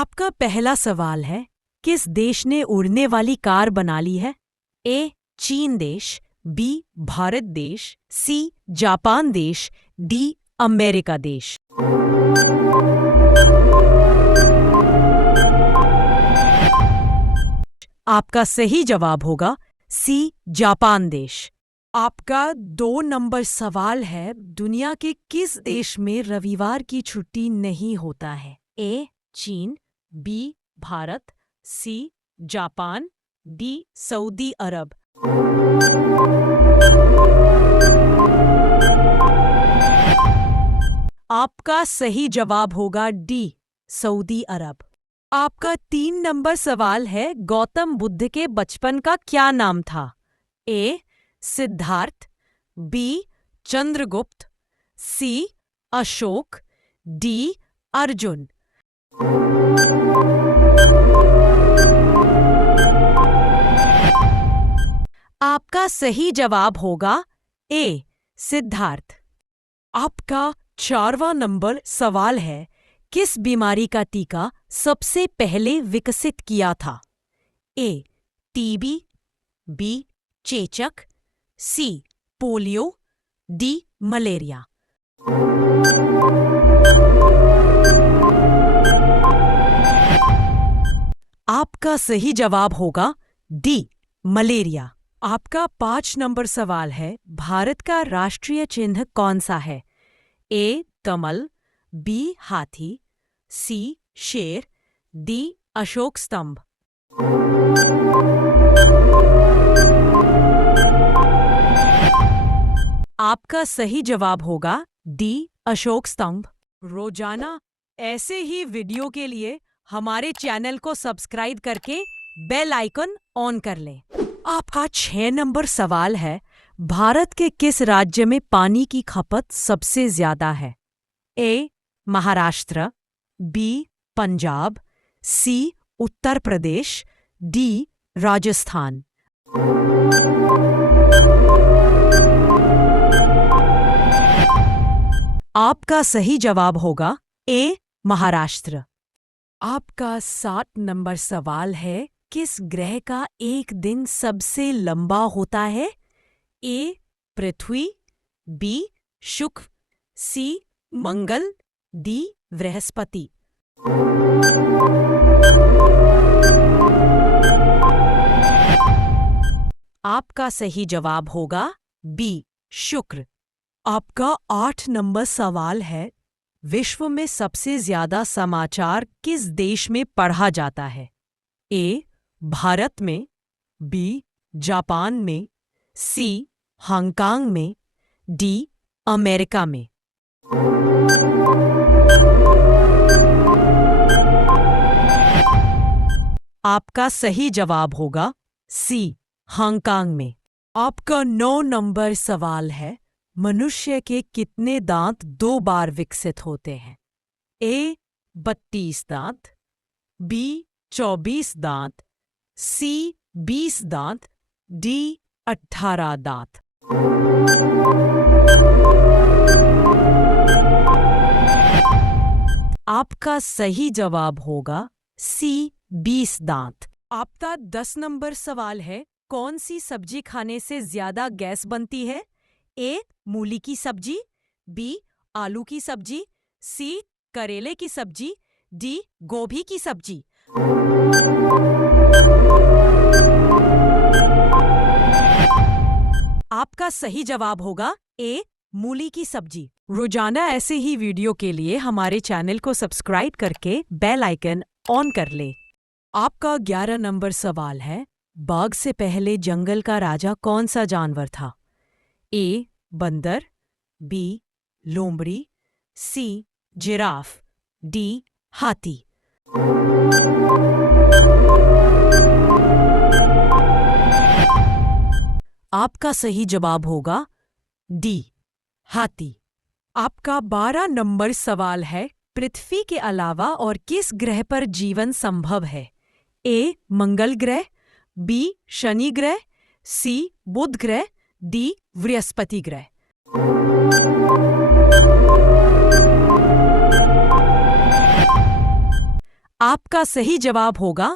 आपका पहला सवाल है, किस देश ने उड़ने वाली कार बना ली है? ए. चीन देश, बी. भारत देश, सी. जापान देश, डी. अमेरिका देश। आपका सही जवाब होगा सी. जापान देश। आपका 2 नंबर सवाल है, दुनिया के किस देश में रविवार की छुट्टी नहीं होता है? ए. चीन, B. Bharat, C. Japan, D. सऊदी अरब। आपका सही जवाब होगा डी. सऊदी अरब। आपका 3 नंबर सवाल है, गौतम बुद्ध के बचपन का क्या नाम था? ए. सिद्धार्थ, बी. चंद्रगुप्त, सी. अशोक, डी. अर्जुन। आपका सही जवाब होगा ए. सिद्धार्थ। आपका 4वां नंबर सवाल है, किस बीमारी का टीका सबसे पहले विकसित किया था? ए. TB, B. चेचक, सी. Polio, D. मलेरिया। आपका सही जवाब होगा डी. मलेरिया। आपका 5 नंबर सवाल है, भारत का राष्ट्रीय चिन्ह कौन सा है? ए. कमल, बी. हाथी, सी. शेर, डी. अशोक स्तंभ। आपका सही जवाब होगा डी. अशोक स्तंभ। रोजाना ऐसे ही वीडियो के लिए हमारे चैनल को सब्सक्राइब करके बेल आइकन ऑन कर लें। आपका 6 नंबर सवाल है, भारत के किस राज्य में पानी की खपत सबसे ज्यादा है? ए. महाराष्ट्र, बी. पंजाब, सी. उत्तर प्रदेश, डी. राजस्थान। आपका सही जवाब होगा ए. महाराष्ट्र। आपका 7 नंबर सवाल है, किस ग्रह का एक दिन सबसे लंबा होता है? ए. पृथ्वी, बी. शुक्र, सी. मंगल, डी. बृहस्पति। आपका सही जवाब होगा बी. शुक्र। आपका 8 नंबर सवाल है, विश्व में सबसे ज्यादा समाचार किस देश में पढ़ा जाता है? ए. भारत में, बी. जापान में, सी. हांगकांग में, डी. अमेरिका में। आपका सही जवाब होगा सी. हांगकांग में। आपका 9 नंबर सवाल है, मनुष्य के कितने दांत 2 बार विकसित होते हैं? ए. 32 दांत, बी. 24 दांत, सी. 20 दांत, डी. 18 दांत। आपका सही जवाब होगा सी. 20 दांत। आपका 10 नंबर सवाल है, कौन सी सब्जी खाने से ज्यादा गैस बनती है? ए. मूली की सब्जी, बी. आलू की सब्जी, सी. करेले की सब्जी, डी. गोभी की सब्जी। आपका सही जवाब होगा ए. मूली की सब्जी। रोजाना ऐसे ही वीडियो के लिए हमारे चैनल को सब्सक्राइब करके बेल आइकन ऑन कर ले। आपका 11 नंबर सवाल है, बाघ से पहले जंगल का राजा कौन सा जानवर था? ए. बंदर, बी. लोमड़ी, सी. Giraffe, D. हाथी। आपका सही जवाब होगा डी. हाथी। आपका 12 नंबर सवाल है, पृथ्वी के अलावा और किस ग्रह पर जीवन संभव है? ए. मंगल ग्रह, बी. शनि ग्रह, सी. बुध ग्रह, डी. बृहस्पति ग्रह। आपका सही जवाब होगा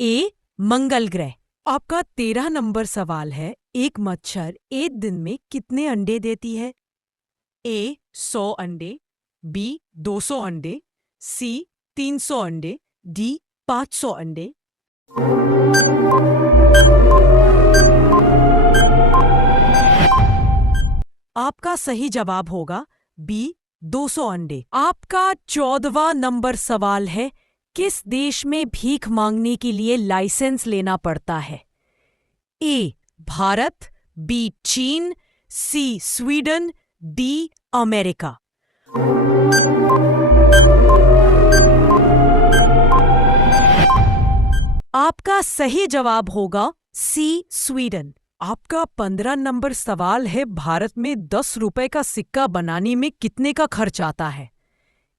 ए, मंगल ग्रह। आपका 13 नंबर सवाल है, एक मच्छर एक दिन में कितने अंडे देती है? ए 100 अंडे, बी 200 अंडे, सी 300 अंडे, डी 500 अंडे। आपका सही जवाब होगा बी 200 अंडे। आपका 14वां नंबर सवाल है, किस देश में भीख मांगने के लिए लाइसेंस लेना पड़ता है? ए भारत, बी चीन, सी स्वीडन, डी अमेरिका। आपका सही जवाब होगा सी स्वीडन। आपका 15 नंबर सवाल है, भारत में 10 रुपए का सिक्का बनाने में कितने का खर्च आता है?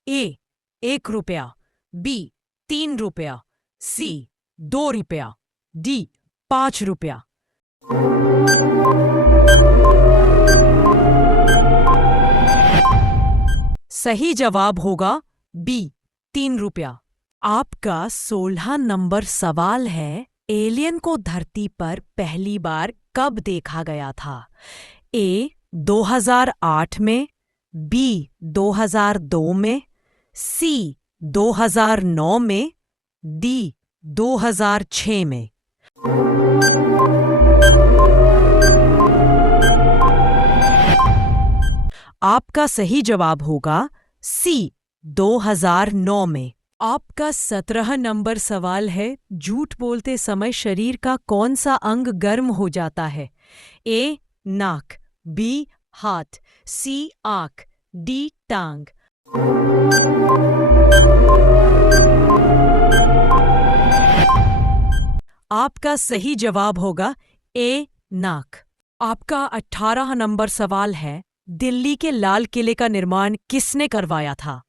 ए 1 रुपया, बी 3 रुपया, सी 2 रुपया, डी 5 रुपया। सही जवाब होगा बी 3 रुपया। आपका 16 नंबर सवाल है, एलियन को धरती पर पहली बार कब देखा गया था? ए 2008 में, बी 2002 में, सी 2009 में, डी 2006 में। आपका सही जवाब होगा सी 2009 में। आपका 17 नंबर सवाल है, झूठ बोलते समय शरीर का कौन सा अंग गर्म हो जाता है? ए नाक, बी हाथ, सी आंख, डी टांग। आपका सही जवाब होगा ए नाक। आपका 18 नंबर सवाल है, दिल्ली के लाल किले का निर्माण किसने करवाया था?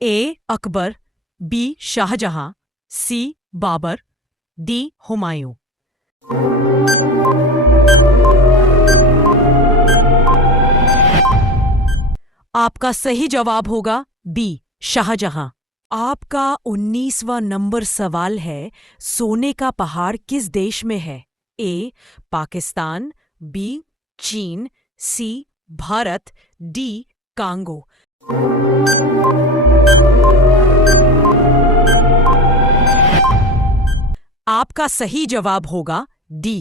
ए अकबर, बी शाहजहां, सी बाबर, डी हुमायूं। आपका सही जवाब होगा बी शाहजहां। आपका 19वां नंबर सवाल है, सोने का पहाड़ किस देश में है? ए पाकिस्तान, बी चीन, सी भारत, डी कांगो। आपका सही जवाब होगा डी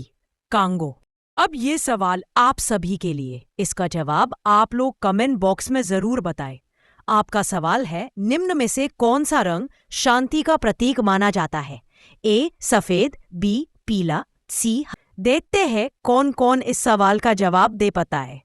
कांगो। अब ये सवाल आप सभी के लिए, इसका जवाब आप लोग कमेंट बॉक्स में जरूर बताएं। आपका सवाल है, निम्न में से कौन सा रंग शांति का प्रतीक माना जाता है? ए सफेद, बी पीला, सी। देखते हैं कौन कौन इस सवाल का जवाब दे पाता है।